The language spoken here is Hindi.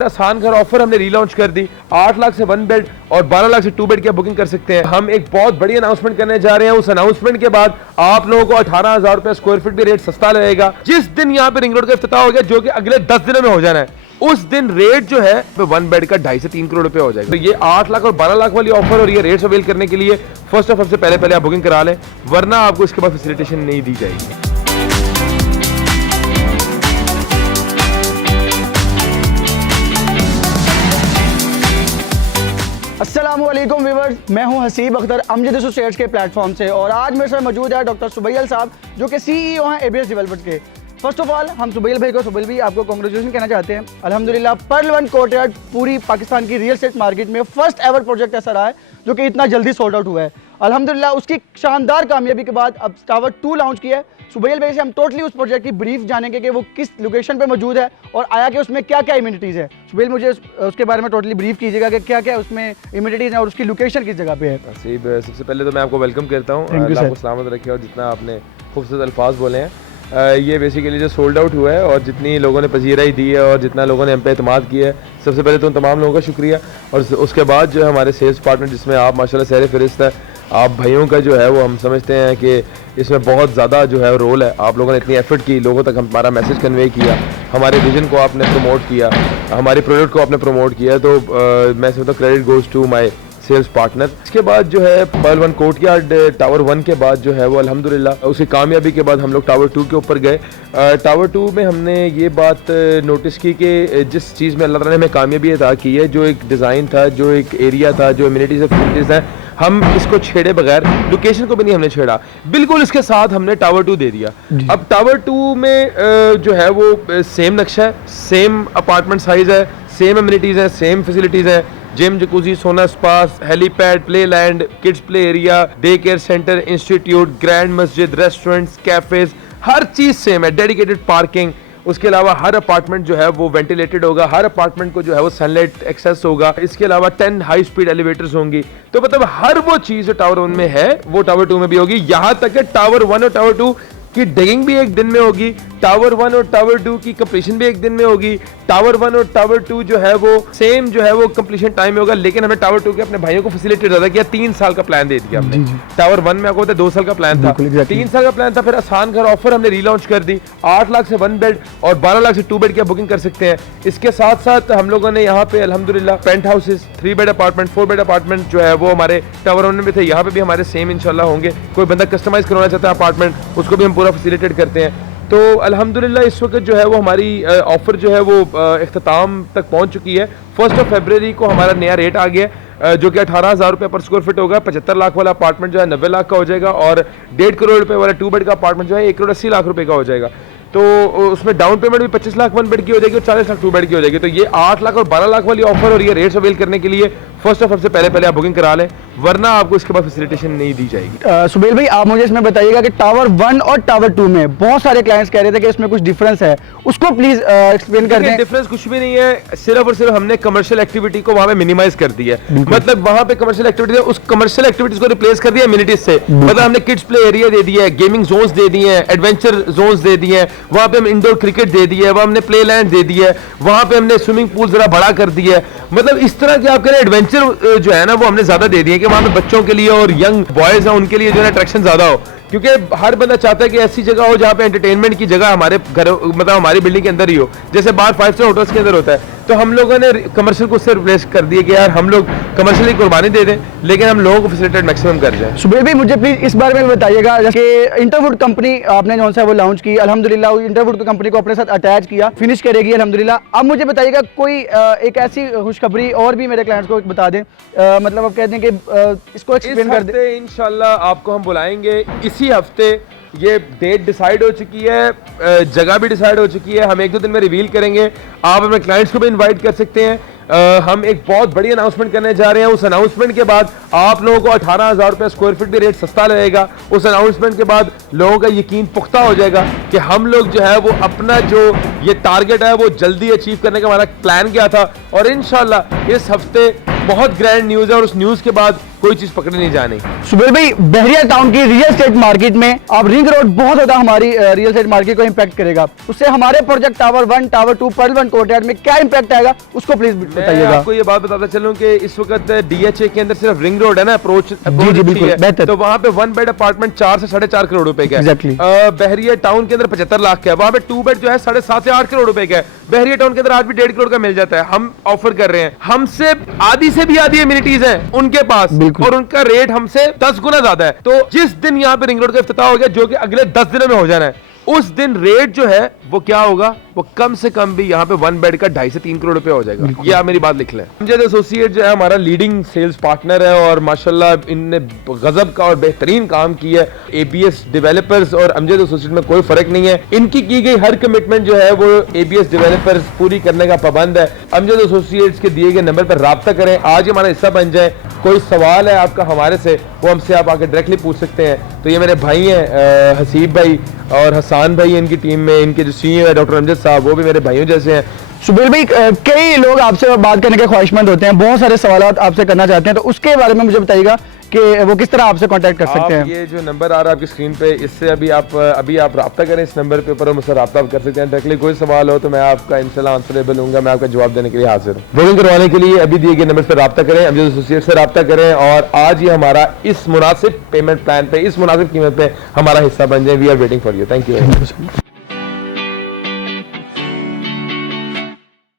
आसान घर ऑफर हमने रीलॉन्च कर दी। 8 लाख से 1 बेड और 12 लाख से 2 बेड की बुकिंग कर सकते हैं। हम एक बहुत बड़ी अनाउंसमेंट करने जा रहे हैं। उस अनाउंसमेंट के बाद आप लोगों को 18,000 रुपए स्क्वायर फीट भी रेट सस्ता लगेगा। जिस दिन यहाँ पे रिंग रोड का इफ्तिताह हो गया, जो कि अगले 10 दिनों में हो जाना है, उस दिन रेट जो है 1 बेड का 2.5 से 3 करोड़ रुपए हो जाएगा। तो ये 8 लाख और 12 लाख वाली ऑफर और ये रेट्स अवेल करने के लिए फर्स्ट ऑफ सबसे पहले आप बुकिंग करा लें, वरना आपको इसके बाद फैसिलिटेशन नहीं दी जाएगी। अस्सलामुअलैकुम व्यूअर्स, मैं हूं हसीब अख्तर अमजद एसोसिएट्स के प्लेटफॉर्म से और आज मेरे साथ मौजूद है डॉक्टर सुबैल साहब जो कि सीईओ हैं एबीएस डेवलपर्स के। फर्स्ट ऑफ ऑल हम सुबैल भाई आपको कांग्रेचुलेशन कहना चाहते हैं। अल्हम्दुलिल्लाह पर्ल वन कोर्टयार्ड पूरी पाकिस्तान की रियल एस्टेट मार्केट में फर्स्ट एवर प्रोजेक्ट ऐसा रहा है जो कि इतना जल्दी सोल्ड आउट हुआ है। अल्हम्दुलिल्लाह उसकी शानदार कामयाबी के बाद अब टावर 2 लॉन्च किया है। सुबैल भाई से हम टोटली उस प्रोजेक्ट की ब्रीफ जानेंगे कि वो किस लोकेशन पे मौजूद है और आया कि उसमें क्या क्या इम्यूनिटीज़ है। सुबैल मुझे उसके बारे में टोटली ब्रीफ कीजिएगा कि क्या क्या उसमें इम्यूनिटीज़ है और उसकी लोकेशन किस जगह पे है। सबसे पहले तो मैं आपको वेलकम करता हूँ, अल्लाह आपको सलामत रखे और जितना आपने खूबसूरत अल्फाज बोले हैं, ये बेसिकली जो सोल्ड आउट हुआ है और जितनी लोगों ने पजीराई दी है और जितना लोगों ने हम पे एतमाद किया है, सबसे पहले तो उन तमाम लोगों का शुक्रिया। और उसके बाद जो है हमारे सेल्स पार्टनर, जिसमें आप माशाल्लाह सहरे फहरिस्त है, आप भाइयों का जो है वो हम समझते हैं कि इसमें बहुत ज़्यादा जो है रोल है। आप लोगों ने इतनी एफर्ट की, लोगों तक हमारा मैसेज कन्वे किया, हमारे विजन को आपने प्रमोट किया, हमारे प्रोडक्ट को आपने प्रमोट किया, तो मैं समझता हूँ credit goes to my sales partner. इसके बाद जो है पर्ल वन कोर्टयार्ड टावर 1 के बाद जो है वो अल्हम्दुलिल्लाह उसकी कामयाबी के बाद हम लोग टावर 2 के ऊपर गए। टावर 2 में हमने ये बात नोटिस की कि जिस चीज़ में अल्लाह ताला ने हमें कामयाबी अता की है, जो एक डिज़ाइन था, जो एक एरिया था, जो इम्यूनिटीज़ और फैसिलिटीज़ हैं, हम इसको छेड़े बगैर, लोकेशन को भी नहीं हमने छेड़ा, बिल्कुल इसके साथ हमने टावर 2 दे दिया। अब टावर 2 में जो है वो सेम नक्शा है, सेम अपार्टमेंट साइज़ है, सेम इम्यूनिटीज़ हैं, सेम फैसिलिटीज़ हैं, जिम, जकूजी, सोना spa, helipad, play land, kids play area, day care centre, institute, grand मस्जिद, रेस्टोरेंट्स, कैफेज, हर चीज़ सेम है, डेडिकेटेड पार्किंग। उसके अलावा हर अपार्टमेंट जो है वो वेंटिलेटेड होगा, हर अपार्टमेंट को जो है वो सनलाइट एक्सेस होगा। इसके अलावा 10 हाई स्पीड एलिवेटर्स होंगी। तो मतलब हर वो चीज़ जो टावर 1 में है वो टावर 2 में भी होगी। यहाँ तक कि टावर 1 और टावर 2 की डिगिंग भी एक दिन में होगी, टावर 1 और टावर 2 की कंप्लीशन भी एक दिन में होगी। टावर 1 और टावर 2 जो है वो सेम जो है वो कंप्लीशन टाइम में होगा, लेकिन हमें टावर 2 के अपने भाइयों को फैसिलिटेट ज़्यादा किया। 3 साल का प्लान दे दिया हमने। टावर 1 में आपको पता है 2 साल का प्लान था, 3 साल का प्लान था। फिर आसान घर ऑफर हमने रीलॉन्च कर दी। 8 लाख से 1 बेड और 12 लाख से 2 बेड की बुकिंग कर सकते हैं। इसके साथ साथ हम लोगों ने यहाँ पे अल्हम्दुलिल्लाह penthouses, 3 bed apartment, 4 bed apartment जो है वो हमारे टावर 1 में थे, यहाँ पे भी हमारे सेम इंशाल्लाह होंगे। कोई बंदा कस्टमाइज करवाना चाहता है अपार्टमेंट, उसको भी हम पूरा फैसिलिटेट करते हैं। तो अल्हम्दुलिल्लाह इस वक्त जो है वो हमारी ऑफ़र जो है वो इख्तिताम तक पहुंच चुकी है। 1 फरवरी को हमारा नया रेट आ गया जो कि 18,000 रुपये पर स्क्वायर फीट होगा। 75 लाख वाला अपार्टमेंट जो है 90 लाख का हो जाएगा और 1.5 करोड़ रुपये वाला 2 बेड का अपार्टमेंट जो है 1 करोड़ 80 लाख रुपये का हो जाएगा। तो उसमें डाउन पेमेंट भी 25 लाख 1 बेड की हो जाएगी और 40 लाख 2 बेड की हो जाएगी। तो ये 8 लाख और 12 लाख वाली ऑफर और ये रेट्स अवेल करने के लिए फर्स्ट ऑफ सबसे पहले आप बुकिंग करा लें, वरना आपको इसके बाद फैसिलिटेशन नहीं दी जाएगी। सुबैल भाई आप मुझे इसमें बताइएगा कि टावर 1 और टावर 2 में बहुत सारे क्लाइंट्स कह रहे थे कि इसमें कुछ डिफरेंस है, उसको प्लीज एक्सप्लेन कर दें। डिफरेंस कुछ भी नहीं है, सिर्फ और सिर्फ हमने कमर्शियल एक्टिविटी को वहां पे मिनिमाइज कर दिया है। मतलब वहां पे कमर्शियल एक्टिविटी, उस कमर्शियल एक्टिविटीज को रिप्लेस कर दिया इम्यूनिटीज से। मतलब हमने किड्स प्ले एरिया दे दिया है, गेमिंग जोन्स दे दिए हैं, एडवेंचर जोन्स दे दिए हैं, वहां पे हम इंडोर क्रिकेट दे दिया है, वहां हमने प्ले लैंड दे दिया है, वहां पे हमने स्विमिंग पूल जरा बड़ा कर दिया है। मतलब इस तरह के आप कह रहे हैं एडवेंचर जो है ना वो हमने ज्यादा दे दिए कि वहां पे बच्चों के लिए और यंग बॉयज हैं उनके लिए जो है अट्रैक्शन ज्यादा हो, क्योंकि हर बंदा चाहता है कि ऐसी जगह हो जहाँ पे एंटरटेनमेंट की जगह हमारे घर, मतलब हमारी बिल्डिंग के अंदर ही हो, जैसे बाहर 5 स्टार होटल्स के अंदर होता है। तो हम लोगों ने कमर्शियल को उससे रिप्लेस कर दिया कि यार हम लोग कमर्शियल की कुर्बानी दे दें, लेकिन हम लोगों को फैसिलिटेट मैक्सिमम कर जाए। सुबैल भाई मुझे प्लीज इस बारे में बताइएगा, जैसे इंटरवुड कंपनी आपने जो है वो लॉन्च की, अल्हम्दुलिल्लाह इंटरवुड कंपनी को अपने साथ अटैच किया, फिनिश करेगी अल्हम्दुलिल्लाह। अब मुझे बताइएगा कोई एक ऐसी खुशखबरी और भी मेरे क्लाइंट्स को बता दें, मतलब आप कहते हैं कि इसको एक्सप्लेन कर दें। इंशाल्लाह आपको हम बुलाएंगे इसी हफ्ते। ये डेट डिसाइड हो चुकी है, जगह भी डिसाइड हो चुकी है, हम 1-2 दिन में रिवील करेंगे। आप अपने क्लाइंट्स को भी इनवाइट कर सकते हैं। हम एक बहुत बड़ी अनाउंसमेंट करने जा रहे हैं। उस अनाउंसमेंट के बाद आप लोगों को 18,000 रुपये स्क्वायर फीट भी रेट सस्ता लगेगा। उस अनाउंसमेंट के बाद लोगों का यकीन पुख्ता हो जाएगा कि हम लोग जो है वो अपना जो ये टारगेट है वो जल्दी अचीव करने का हमारा प्लान किया था। और इंशाल्लाह इस हफ्ते बहुत ग्रैंड न्यूज़ है और उस न्यूज़ के बाद कोई चीज पकड़े नहीं जानी। सुबेल भाई, बहरिया टाउन की रियल एस्टेट मार्केट में अब रिंग रोड बहुत ज्यादा हमारी रियल एस्टेट मार्केट को इंपैक्ट करेगा, उससे हमारे project tower 1, tower 2, pearl 1 courtyard में क्या इंपैक्ट आएगा उसको प्लीज बताइएगा। आपको ये बात बताता चलूं कि इस वक्त DHA के अंदर सिर्फ रिंग रोड है ना, अप्रोच जी बिल्कुल बेहतर। तो वहाँ पे 1 बेड अपार्टमेंट 4 से 4.5 करोड़ रुपए का है। Exactly। बहरिया टाउन के अंदर 75 लाख का है, वहाँ पे 2 बेड जो है 7.5 से 8 करोड़ रुपए का है। बहरिया टाउन के अंदर आज भी 1.5 करोड़ का मिल जाता है। हम ऑफर कर रहे हैं, हमसे आधी से भी आधी एमिनिटीज हैं उनके पास, और उनका रेट हमसे 10 गुना ज्यादा है। तो जिस दिन यहाँ पे रिंग रोड का इफ्तिताह हो गया, जो कि अगले 10 दिनों में हो जाना है, उस दिन रेट जो है वो क्या होगा, वो कम से कम भी यहाँ पे 1 बेड का 2.5 से 3 करोड़ रुपए हो जाएगा। ये आप मेरी बात लिख लें। अमजद एसोसिएट जो है हमारा लीडिंग सेल्स पार्टनर है और माशाल्लाह इनने गजब का और बेहतरीन काम किया है। ABS डेवलपर्स और अमजद एसोसिएट में कोई फर्क नहीं है, इनकी की गई हर कमिटमेंट जो है वो ABS डेवलपर्स पूरी करने का पाबंद है। अमजद एसोसिएट्स के दिए गए नंबर पर राब्ता करें, आज ही हमारा हिस्सा बन जाए। कोई सवाल है आपका हमारे से, वो हमसे आप आके डायरेक्टली पूछ सकते हैं। तो ये मेरे भाई हैं हसीब भाई और हसान भाई, इनकी टीम में इनके जो CEO है डॉक्टर अमजद साहब, वो भी मेरे भाइयों जैसे हैं। सुबेल भाई, कई लोग आपसे बात करने के ख्वाहिशमंद होते हैं, बहुत सारे सवाल आपसे करना चाहते हैं, तो उसके बारे में मुझे बताइएगा कि वो किस तरह आपसे कांटेक्ट कर सकते हैं। ये जो नंबर आ रहा है आपकी स्क्रीन पे, इससे अभी आप राब्ता करें इस नंबर पे ऊपर, मुझसे राब्ता कर सकते हैं डायरेक्टली। कोई सवाल हो तो मैं आपका इंशाल्लाह आंसरेबल हूँगा, मैं आपका जवाब देने के लिए हाजिर हूँ। बुकिंग करवाने के लिए अभी दिए गए नंबर पर राब्ता करें, अमजद एसोसिएट से राब्ता करें और आज ही हमारा इस मुनासिब पेमेंट प्लान पे, इस मुनासिब कीमत पे हमारा हिस्सा बन जाए। We are waiting for you. Thank you.